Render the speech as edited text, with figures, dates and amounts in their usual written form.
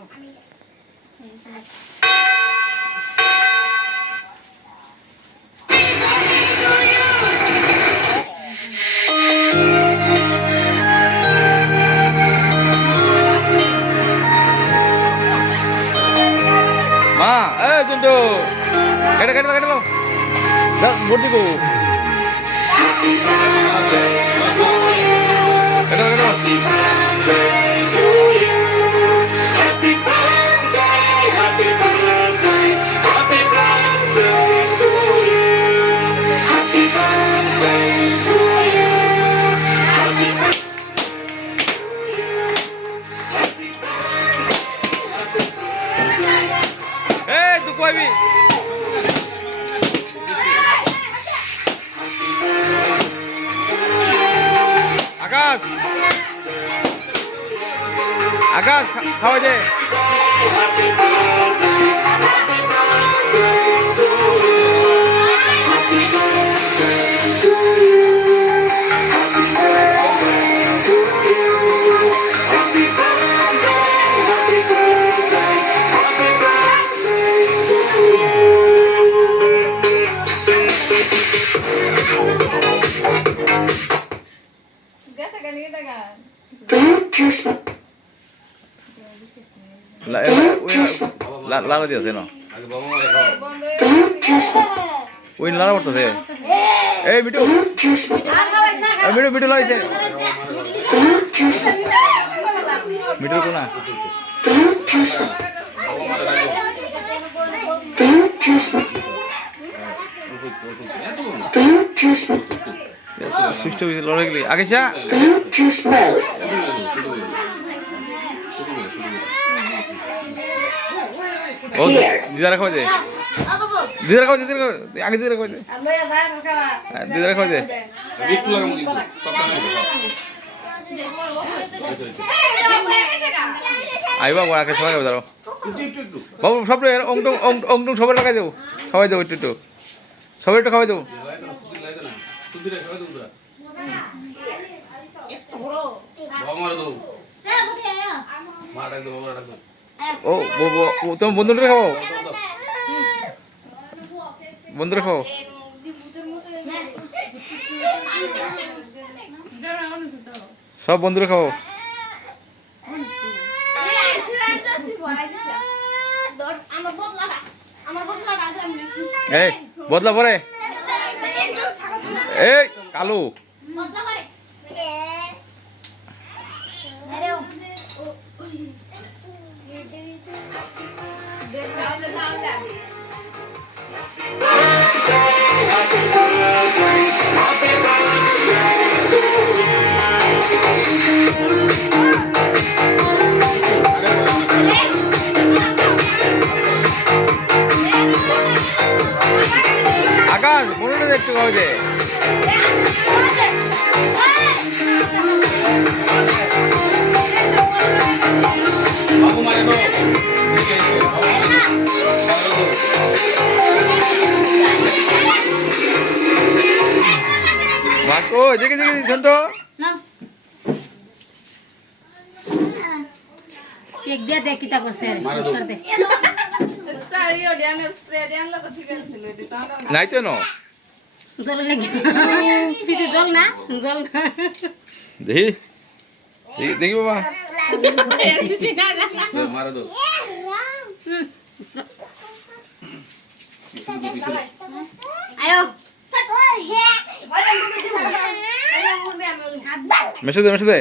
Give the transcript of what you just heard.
মা এই জন্টু কেটে কেটে কেটে দাও ভোট দিব কেটে কেটে এই তুই কইবি আকাশ আকাশ খাওয়া দে লালা দিয়েছে না ওই লালা করতেছে এই মিটু মিটু মিটু লাইছে মিটু কোনা সুষ্ঠু লড়াই গেলি আগে যা ও দিদারা খাওয়া দে দিদারা খাওয়া দে আগে দিদারা খাওয়া দে দিদারা খাওয়া দে আইবা বড় আগে সবাই দাঁড়াও বাবু সব অংটং অংটং সবাই লাগাই দেবো খাওয়াই দেবো একটু একটু সবাই একটু খাওয়াই দেবো ও তোমার বন্ধুরা খাও বন্ধুরা খাও সব বন্ধুরা খাও এই বদলা পরে এই কালু আকাশ মনে একটু খাওয়া যায় ও দেখে দেখে ছোট কেক দিয়া দেখ কিটা করছে নাই তো ন জল লাগি পিঠে জল না জল দেখি দেখি বাবা মারা দো আয়ো মেশে দে মেশে দে